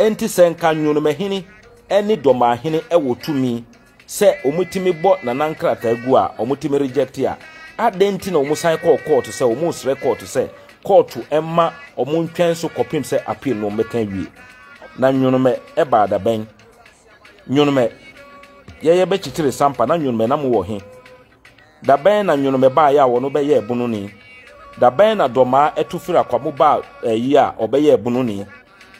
enti senka Nwonomahene eni Dormaahene ewo tumi se omutimi bo na nankrata gu a omutimi reject a adenti na omusan call court se omus record se court emma omuntwen so kopim se appeal no mekan wie na Nwonome eba da ben Nwonome ye be chitire sampa na Nwonome na mo wo he da ben na Nwonome ba ya wo no be ye ebunu ni da ben na Dormaa etufira kwamo ba yi a obeye ebunu ni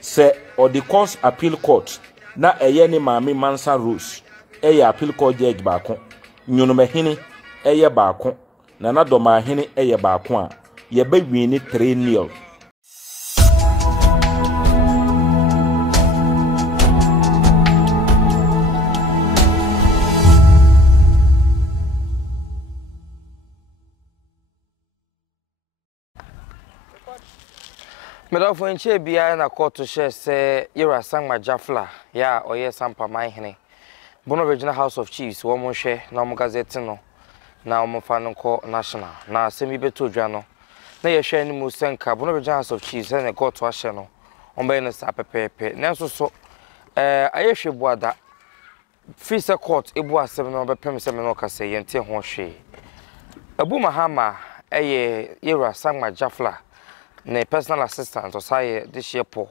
se or the course appeal court na eye ni Maami Mansa Rose eye appeal court judge baako Nwonomahene eye baako na Dormaahene eye baako a ye be wini 3-0. Medafo nche bia na court share say yera Samgba Gyafla ya oye sampa manhene Bono Regional House of Chiefs wo mo hwe na mo Gazette no na mo fa no ko national na asemi beto dwa no na ye hwe ni mu senka Bono Regional House of Chiefs na court wa hye no ombe no sa pepepe nanso so aye hwe buada free court ebu asem no bepem se me no kase ye nte ho hwe ADUMASA yera Samgba Gyafla ne personal assistant or say this year po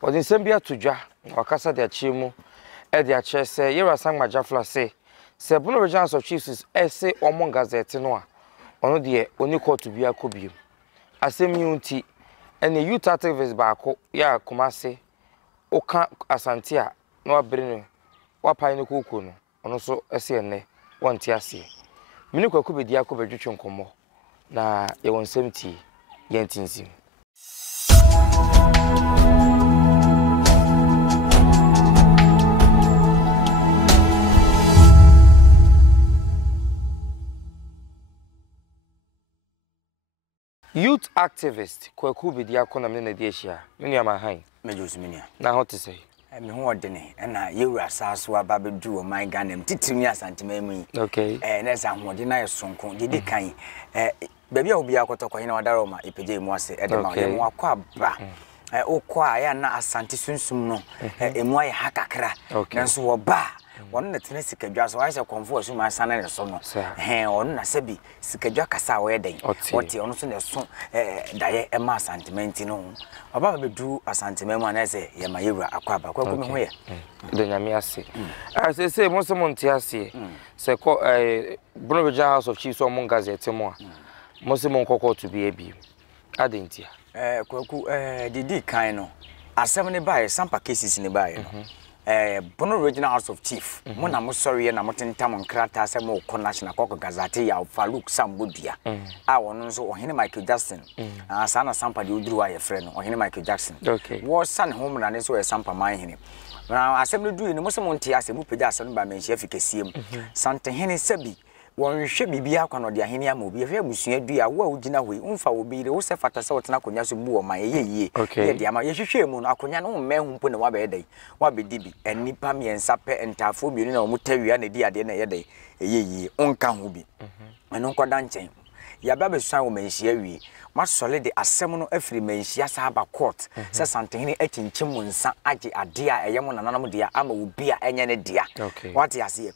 or the same bia to dwa wakasa de achimu e de ache say yera Samgba Gyafla say Bono Regional House of Chiefs say omon Gazette no a ono de oni court bia kobiem asem yunti ene youth activist baako ya Kumase oka asante a no abere no wapai ne kokoko no ono so ese ene wonti ase mini kwaku bedi akobedwetwe nkomo na ye wonsem ti yentinsim youth activist kwaku bedi akona me na de ahia me ama han Mejosminia na hote say me ho odene na yewura saso aba bedu o my ganem titimi asantememu okay na sa hode na yesonko didi kan baby a obi akotoko hina wadaro ma epeje mu ase edema ye mu akwa ba okwa ya na asante sunsum no emu aye hakakra nanso wo ba won na tene sikadwa so aise konfo asu ma sana ne so no won na sebi sikadwa kasa wo yeden wote ono so ne so daye ema santimenti no baba bedu asantimemu anase ye ma yewura akwa ba kwa me ho ye de nyame ase asese mo se mo nti ase se ko Bono Regional House of Chiefs omon Gazette mo a mo se mo nkoko to bi abi adentia kwaku didi kan no asem ne bae sampa cases ne bae no Bono Regional House of Chief mo na mo sorry na mo tentam nkrata asem o ko national koko Gazette ya Faluk Sambodua a wono nso ohene Michael Jackson asa na sampa de oduru aye frɛ no ohene Michael Jackson wo san home na ne so sampa manhene na asem no du ni mo se mo ntia asem mo peda asem ba menhia fikasiem sante hene sabi won hwe bibia akwa de ahene ama obi hwe abusua du ya wo ugina hoi umfa obi re wo se fata se wotena konya so bu o man ye ye de ama ye hwehwe mu no akonya no mmehu mpo na wabe dai wabedi bi enipa miensa pe entafo bi na omutawia na di ade na ye dai ye onka ho bi eno nkoda nchen ya ba besuan wo manhia wie ma solid asem no afiri manhia sa ba court se santehene akinchim mu nsa age ade a eyemo nananam dia ama obi a enye ne dia what ya see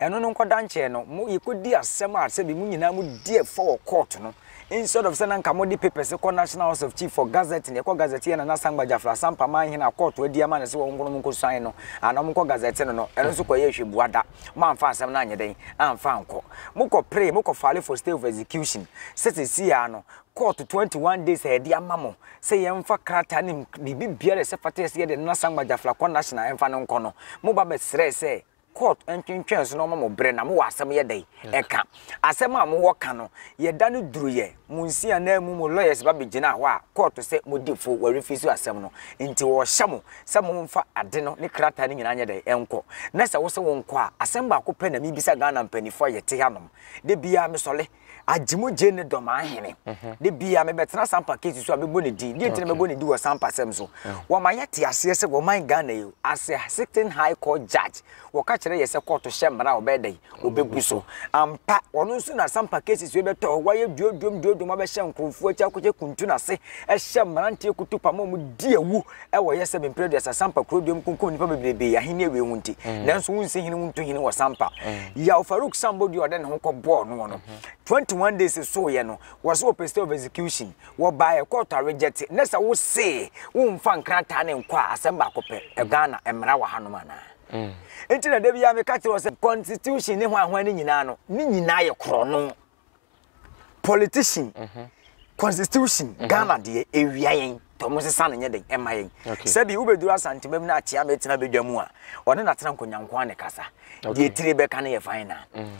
eno no nkoda nche no mo yekodi asem a se bi mu nyina mu die for court no instead of sending kamodi papers ko National House of Chief for Gazette ne ko Gazette na Samgba Gyafla sampa manhene court adi ama ne se wo ngono nko san no ana mo ko Gazette no eno so ko ye hwe buada ma mfa asem na anye den amfa anko mo ko pray mo ko file for stay of execution setsi ya no court 21 days adi ama mo se ye mfa krata ni bibia se fata se ye de na Samgba Gyafla ko national emfa no nko no mo ba be sre se court entwentwen so no mo bre na mo wasem ye dai eka asem a mo woka no ye da no duru ye munsia na mu lawyers ba begina ho a court se mo defo wa refuse asem no nti wo hye mo se mo mfa ade no ne krata ni nyina anye dai enko na se wo se wo nko a asem ba ko pe na mi bisa Ghana mpanifo ye te hanom de bia me sole ajimu jene Dormaahene de bia me betena sampa case so abebo ne di di ntine mebo ne di wo sampa sem so wo ma yete ase se wo man Ghana yo as a sitting high court judge wo ka kire yese court shemra obedai obebu so ampa wono nso na sampa case so beto waye duodum abehye nkrofo acha koche kuntu na se ehye mrantie kutupa mo di ewu e wo yese be president sampa krodum kunkum nipa bebrebe ahene ewe hunti nanso wunse hene wunto hene wo sampa ya Farouk somebody ode ne ho ko ball no 21 days so ye no was open state of execution wo buy a court reject nessa wo say wo mfa nkrata ne nkwa Assemba kope Ghana emra wa hanoma na enti na da bia me ka tiro se constitution ne ho ahwan ne nyina no ne nyina ye kro no politician constitution Ghana de ewia yen to mo se san nye den ema yen sabi wo bedura santimam na atia metina bedwamu a one na tena nkonyankwa ne kasa de tire be kan ye final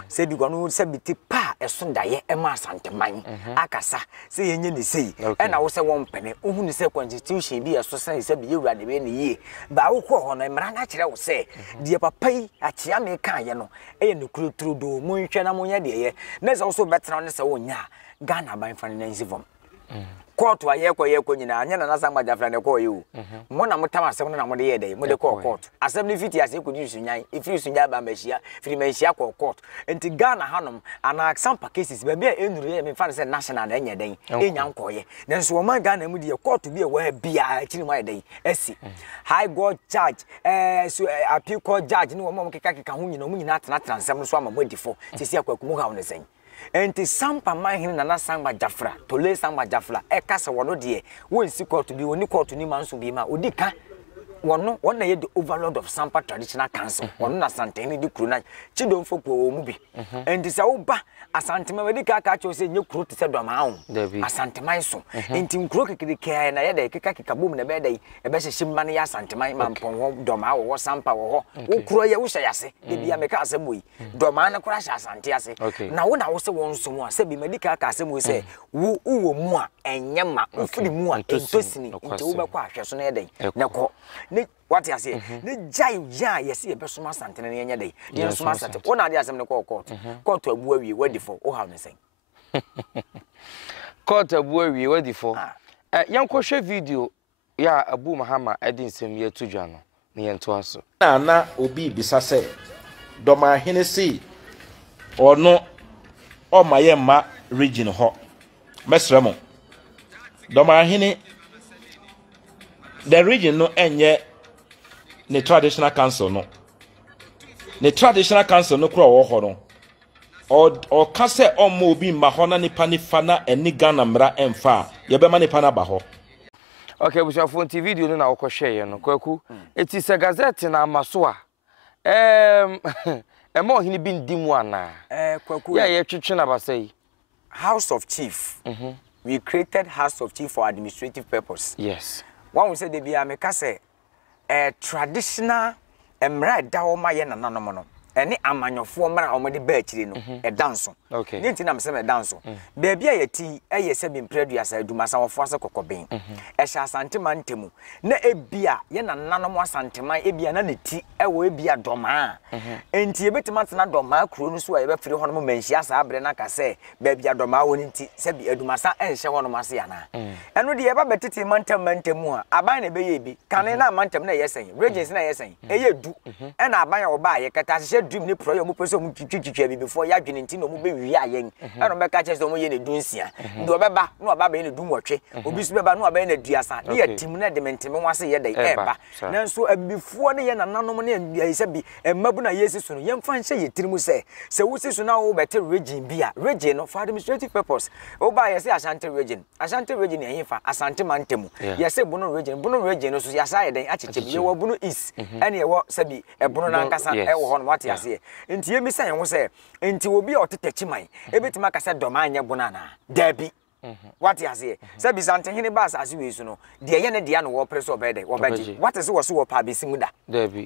sabi gonu sabi ti pa eso daye ema santeman akasa se yenye ne sei e na wo se won pene ohu ne se constitution bi eso san sabi yewura de be ne yie ba wo ko ho no emra na kire wo se de papa yi atia me kan ye no eye ne kuruturu do mo nhwe na mo nya de ye na se wo so betena ne se wo nya Ghana ban fane na nsivom court wa yeko nyina anya na Samgba Gyafla ne ko yo mo na motam asem na mo de ye dey mo de ko court asem ni fiti ase ko di sunyan ifiri sunyan ba machia firi machia ko court enti Ghana hanom ana sampa cases ba bia enuru ye me fa se national na enya den enya nkoye nanso wo man Ghana mu de court bi e wa bia akiri mo ye den esi high court judge so appeal court judge ni wo mo keka ho nyina mo nyina atena nsem no so ama mo difo sisi akwakumu ha won sen enti sampa mahene na Samgba Gyafla tole Samgba Gyafla e kasa wono de wonsi court bi woni court ni manso bi ma odika wono wona ye the overlord of Sampa traditional council wono na santene di kru na chidom foko mu bi enti sa wo ba asantema we di ka cho se nye kru te se Dormaahene asantema so enti nkru kekede kai na ye da keka bom na be da e be hyehye mma na ya asantema ma mpon ho Dormaahene wo Sampa wo ho wo kru ye wo hye yase de bia me ka asem yi Dormaahene kra hye asante ase na wo na wo se won so mu a se bi medika ka asem wo se wo wo mu a enye ma ofiri mu a entosini enti wo be kwa ahwe so na ye da ne ko ne what you say ne jai ya yesi e beso ma santene ne nya dai ye so ma sante wona ade asem ne ko court abu awie wadi for o ha ne sen court abu awie wadi for yanko hwe video ya Abu Mahama edin sem ye tudwa no ne yento aso na obi bisa se Dormaahene si ono o maye ma region ho mesremo Dormaahene the region no enye ne traditional council no kura wo ho no o ka se o mo obi ma ho na nipa ni fa na eni Ghana mra emfa ye be ma nipa na ba ho okay we shall TV video no na wo hwe ye no kwaku eti se Gazette na amaso a mo hini bi ndimu ana kwaku ya ye twetwe na ba sei House of Chief we created House of Chief for administrative purpose yes one we say de bia me ka se traditional emra da wo ma ye nananom no ene amanyofo mra o de ba akire no danso okay ni ntina me se me danso be bia ye ti eye se bi mpredu asa ADUMASA wofo asa kokoben sha asantema ntemu na ebia ye nananom asantema ebia na ne ti ewo ebia doma enti ebetima tena doma kuro no so a ye be firi hono manhia asa abre na ka se be bia doma woni ti se bi ADUMASA enhye hono mase yana eno de ye ba betete mantemu a aban na be ye bi kane na mantem na yesen regions na yesen eye du ena aban ya oba ye kata hye dream ni pro yo mo pese mo twitwitwa bi before ya dwene nti no mo be wi ayen eno be ka che so mo ye ne dunsia ndo beba no oba be ne dumwotwe obi su beba no oba ne duasa ne ye tim na de menteme wase ye dai eba nanso abifuo ne ye nananom ne ye se bi emabu na yesi so no ye mfa nhye ye tirimu se wusi so na wo bete region bi a region no for administrative purpose oba ye se Ashanti region ye hifa Asante mantemu ye se Bono region no so ya sa ye den acheche ye wo Bono east ene ye wo se bi Bono na nkasa e wo hono wate ase enti ye misa ye wo se enti obi a otetachi man ebetima ka se Dormaahene Bono na dabi What you say? Say be something hini ba asase we su no. De ye ne de no wo preso obede, obeji. What is wo so wo pa besimu da?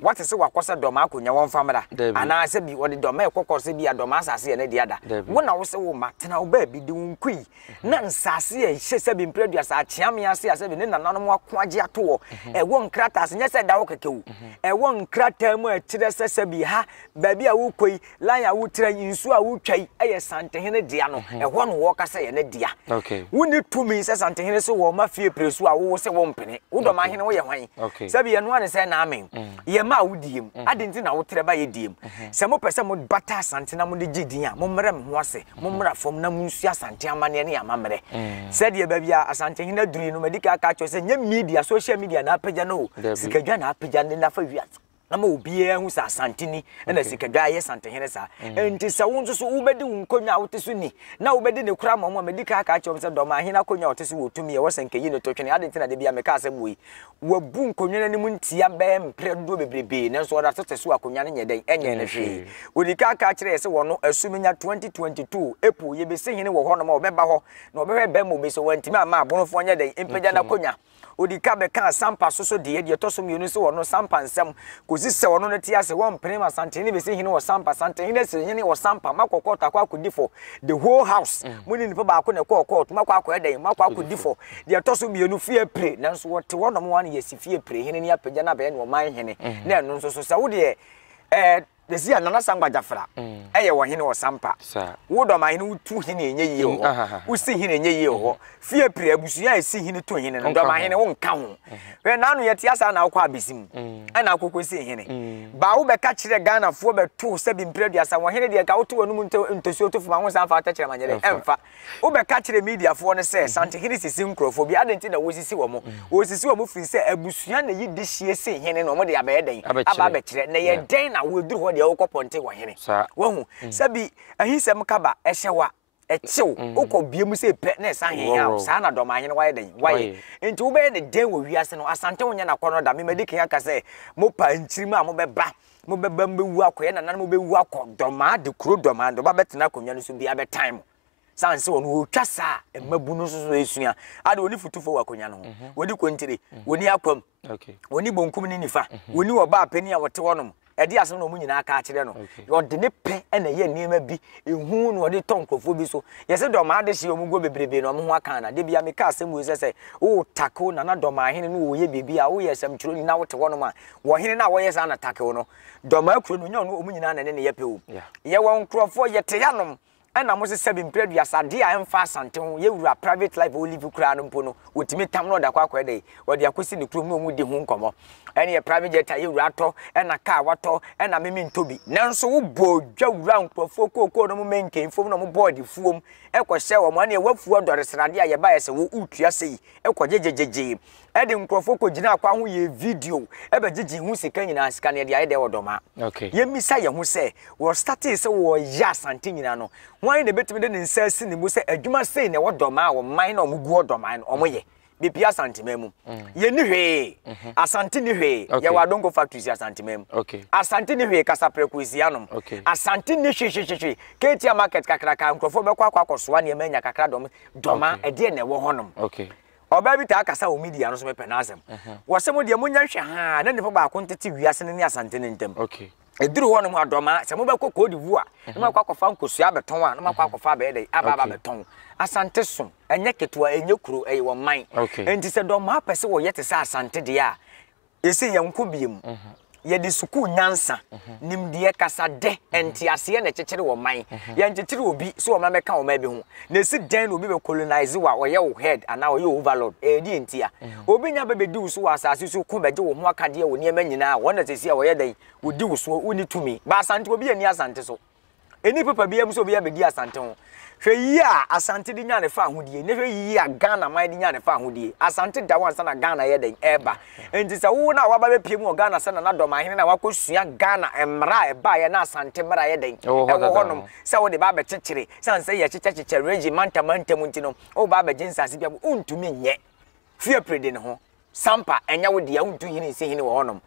What is wo akosa doma akonya won famada? Ana say bi wo de doma ekokose bi adoma asase ye ne de ada. Wo na wo se wo matena wo ba bi de unkui. Na nsase ye hye se bi mpredua sa achiame ase ase bi ne nananom akoagye ato wo. E wo nkrata ase nye se da wo kekewu. E wo nkrata mu akire se bi ha ba bi a wo koi lan ya wo tira nsu a wo twai eye santehene dia no. E ho no wo kasa ye ne dia. Okay. Woni tumi se santehene so wo ma fie presu a wo se wo mpene. Wo Dormaahene wo ye hwan. Se bi ye no ane se na amen. Ye ma wo diem. Adenti na wo tire ba ye diem. Se mo pese mo bata santena mo de gidin a mo mra me ho ase. Mo mra fom na mo nsu asante amane ne amamre. Se de ba bia asantehene duri no medika ka cho se nye media social media na apagya no. Sikadwa na apagya ne na fa wiat. Na ma obi hu sa santini na sikadwa ye santehene sa. Enti se wo nso so wo bedi nkonya wo tesu ni. Na wo bedi ne kura mo medika ka cho se Dormaahene akonya wo tesu wo tumi ye wo senkeyi ne totwene adenti na de bia me ka asem wo yi. Wo bu nkonwa ne mu ntia be mpredo bebrebe ne so da tetesu akonya ne nyeden enye ne hwe. Odika ka kire se wo no asumenya 2022 epo ye be sehene wo ho no ma obeba ho na obehwe be mo be so wantimi ama abonfo nyeden empagya na konya. Odika be ka sampa soso de to so mienu se wo no sampa nsem kosi se wo no ne tia se won prema santene be sehene wo sampa santene se hene wo sampa makokota kwa kudifo the whole house muni nipa ba ko ne kokot makwa eden makwa kudifo de to so mienu fie pre nanso wo te wo no mo wan ye si fie pre hene ne apagya na be ne wo man hene na eno nso so se wo de the see another Samgba Gyafla. Eye wo hene wo sampa. Wo Dormaahene wo tu hene enye yi ho. Wo si hene enye yi ho. Fie pre abusua esi hene to hene no Dormaahene wo nka ho. We na anu ye ti asa na akwa abesim. Ana akoko si hene. Ba wo be ka kire Ghana fo be to se bi mpredua sa wo hene de ka wo to wonu ntosuo to fuma ho sa fa ta kire manyere emfa. Wo be ka kire media fo ne se sante hene sisi nkrofo bi adenti na wo sisi wo mo. Wo sisi wo mo firi se abusua na yi de hie si hene no mo de abeden. Aba be kire na ye den na wo duru de okoponte wo hene wahu sabi ahisem kaba ehyewa echew okobiem se pe na esa hia sa na Dormaahene waye den waye enti wo be ne den wo wiase no asante wonya na kono da me medike aka se mo pa nchirima mo be ba mo be ba mbewu akoye na nan mo be wu akọ Dormaa de kuro Dormaa do ba betena konwa no so bi abe time sanse wonu wo twasa emabu no so esua ade woni futufo wa konwa no woni kontire woni akwam woni bonkum ni nifa woni wo ba apani a wote wonom edi asem no mu nyina aka akire no yo de ne pe na ye niema bi ehu no de tonkrofo bi so ye se Dormaa de hye omugo bebrebe no ho aka na de bia me ka asem wo se wo tako na Dormaahene no wo ye bebi a wo ye asem chiro ni na wote wono ma wo hene na wo ye sa na tako no Dormaa kuro no nya no omu nyina na ne ye pe o ye wo nkrofo ye te yanom ana mo se sebi mpredua sade a emfa asante ho ye wura private life o live kura no mpo no wotimi tam no da kwa dey wode akosi ne krom no mu de hu nkomo ene ye private jet ye wura to ena car wato ena memi ntobi nanso wo bodwa wura nkrofo kokoko no mo menken fom no mo board fuom ekwohye wo mo ane wafuo dore srade a ye ba ye se wo utua sei ekwojejejeje ede nkrofo ko gina akwa ho ye video ebegigi hu sika nyina sika ne de aye de wodoma ye misa ye hu se wo start se wo ya asante nyina no wan ne betime de nsa si ne mu se adwuma sei ne wodoma wo man na omugu wodoma no omoye bipia asante memu ye ni hwe asante ni hwe ye wadongo factories asante memu asante ni hwe kasapreku isianom asante ni hwe ketia market kakraka nkrofo bekwa akwakosoa ne manya kakra doma ede ne wo honom oba bi ta akasa o media no so mepe na asem wo se mo de mo nya hwe ha na ne fa ba ko ntete wiase ne asante ne ntem eduru honom adoma se mo be kokko divu a na makwa kofa nkosua beton a na makwa kofa be dey aba beton asante so enye ketua enye kuro eye wo man enti se Dormaa pese wo yete se asante de a esi yanko biem ye di suku nyansa nimde kasa de enti ase na chechire wo man ye nchechire obi so wo mameka wo ma bi ho na esi den obi be colonize wa wo ye wo head ana wo ye overlord di enti a obi nya be di so asase so ko beje wo ho akade wo ne manyina wo na sesi a wo ye den wo di wo so wo ni tumi ba asante obi ani asante so eni papa bi am so obi ya be di asante ho hwe yi a asante di nya ne fa ahodie ne hwe yi a Ghana man di nya ne fa ahodie asante da wansa na Ghana ye den eba enti se wo na waba be piem wo Ghana se na Dormaahene na wakosua Ghana emra eba ye na asante mra ye den e wo honom se wo de ba be chechire sanse ye checheche regi mantam ntino wo ba be jinsase bia untumi nye fie prede ne ho sampa enya wo de ya untu hini se hini wo honom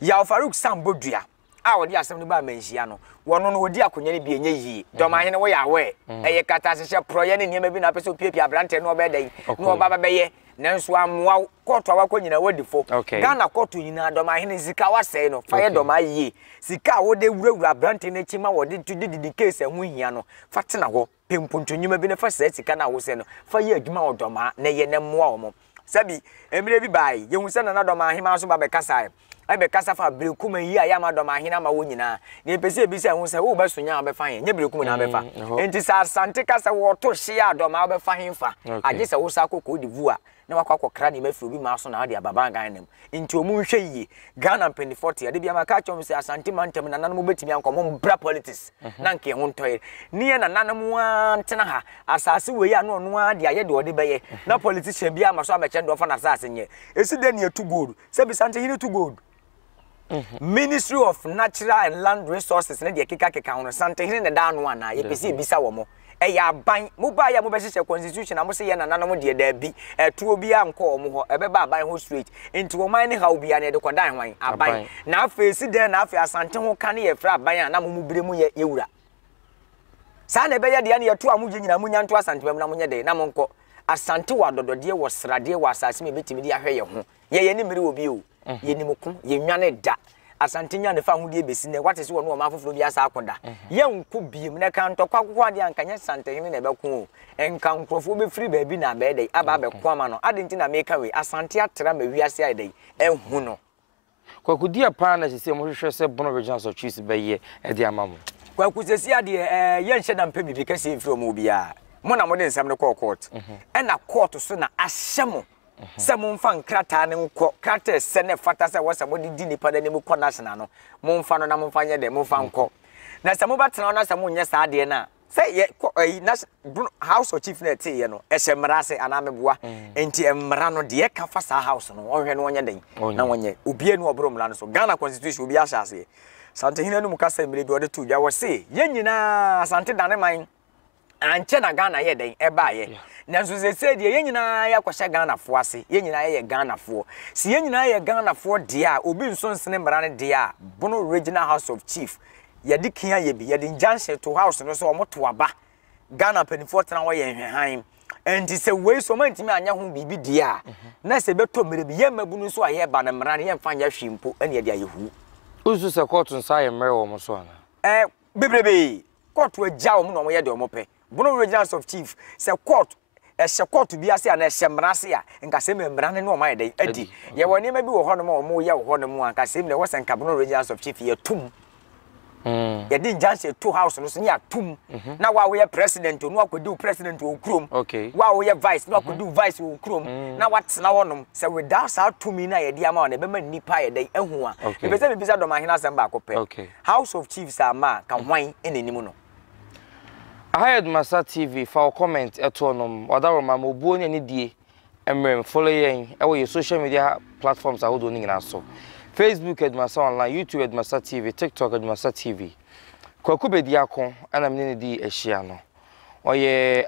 ya Farouk Sambodua a wodi asem ne ba manhia no wono no wodi akonya ne bi enye yi Dormaahene wo ya we eye kata hye proye ne niam bi na pese opiepia abrante no obedai no oba beye nanso amwa court awakonyina wadifo Ghana court nyina Dormaahene sika wasei no fa ye Dormaahene sika wode wurawura abrante ne chima wode tudidi case ho hia no fa tena ho pempontonyima bi ne fa sika na wo se no fa ye adwuma wo Dormaa na ye ne mmoa wo sabi emire bi bai ye hu se na Dormaahene aso ba be kasa ebe kasa fa brekum yi aya ma Dormaahene ama wo nyina ne pese bi se hu se wo ba sonya be fa ye brekum na be fa enti sa asante kasa wo to hye a Dormaa be fa henfa age se wo sa kokko divua na wakwa kra ne mafiri bi ma so na ade ababa gan nam enti omu hwe yi Ghana 2040 ade bi amaka chom se asante mantem na nanom betimi ankomo bra politics na nke ho ntoye ne na nanom antena ha asase we ya no no ade aye de ode beye na politician bi ama so ameche ndo fa na asase nye esi de ne etu gold se bi sante hine tu gold Ministry of Natural and Land Resources na de keka ho sante hine ne da no ana ye pese bisa wo mo eya ban mobile ya mobese constitution amose ye na nanom de da bi etuo bi anko omo ho ebeba aban ho straight enti wo man ne ha obi ane de kodan hwan aban na afesi den na afi asante ho kan ye fra aban na momu bire mu ye wura sa na beya de ne yeto amugye nyina munya nto asante bam na munye de na monko asante wa dodode wo srade wa asase me betimi de ahwe ye ho ye ni mere obi o ye ni mukum ye nwane da asante nya ne fa ho de besi ne what is wo no ma foforo bi asa akoda ye nku biem ne kan to kwakwa de ankanya sante hene ne beku enka nkrofo be free ba bi na ba dai aba be ko ama no adenti na meka we asante atra ma wiase ai dai ehu no kwakudi apa na sese mo hwehwe se bono regions of chiefs be ye e de amamo kwakudesi ade ye nhye na mpa bibi kase free mo bia mo na mo de nsam ne court e na court so na ahyemo se mumfa nkrata ne nko krata se ne fata se wose mo di nipa da ne mu ko national no mumfa no na mumfa nye de mumfa nko na se mo batena na se mo nye sa de na se ye house of chief na tie ye no e hye se ana meboa enti emra no de ka fa sa house no wonhwe no onye den na wonye obie no obro mla no so Ghana constitution obi ahase sante hina no muka se mre bi ode tu dwa wo se ye nyina sante dane man anche na Ghana ye den e ba ye nanso se de ye nyina ya kwahye Ghana fo ase ye nyina ye Ghana fo si ye nyina ye Ghana fo de a obi nso nsene mra ne de a bono regional house of chief ye de kia ye bi ye de junction to house no so omoto aba Ghana penifo tena wo ye hwehan enti se we so mantimi anya ho bibi de a na se beto mere bi ye mabunu so aye ba na mra ne ye mfa nya hwimpo ene de ayehu uzu se court nsa ye mre wo mo so ana bebrebe court agya wo no mo ye de omo pe bono regional of chief se court court bi ase ana mrase a nka se mmra ne no ma ye adi ye woni ma bi wo hono ma wo ye wo hono mu anka se mmre wo se nka bono regional of chief ye tum ye din janse two house no so ne atum na wa wo ye president no akodi president wo krom wa wo ye vice no akodi vice wo krom na watena wonom se without sa tumi na ye dia ma na be ma nipa ye dai ehu a e be se be bisa Dormaahene asem ba akopɛ house of chiefs ama ka hwan enenimu no ADUMASA TV for comment etonom odaroma mobuo ne die emrem follow yen e your social media platforms ahodo ni nyina so Facebook ADUMASA online, YouTube ADUMASA TV, TikTok ADUMASA TV. Kwaku bedi akon ana mne di ehia no. Oye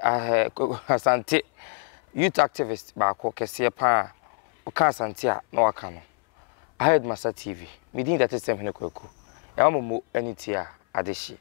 asante youth activist ba ko kese pa o ka asante a na waka no. ADUMASA TV. Midin that is hene kwaku. E wa momo anitia adehie.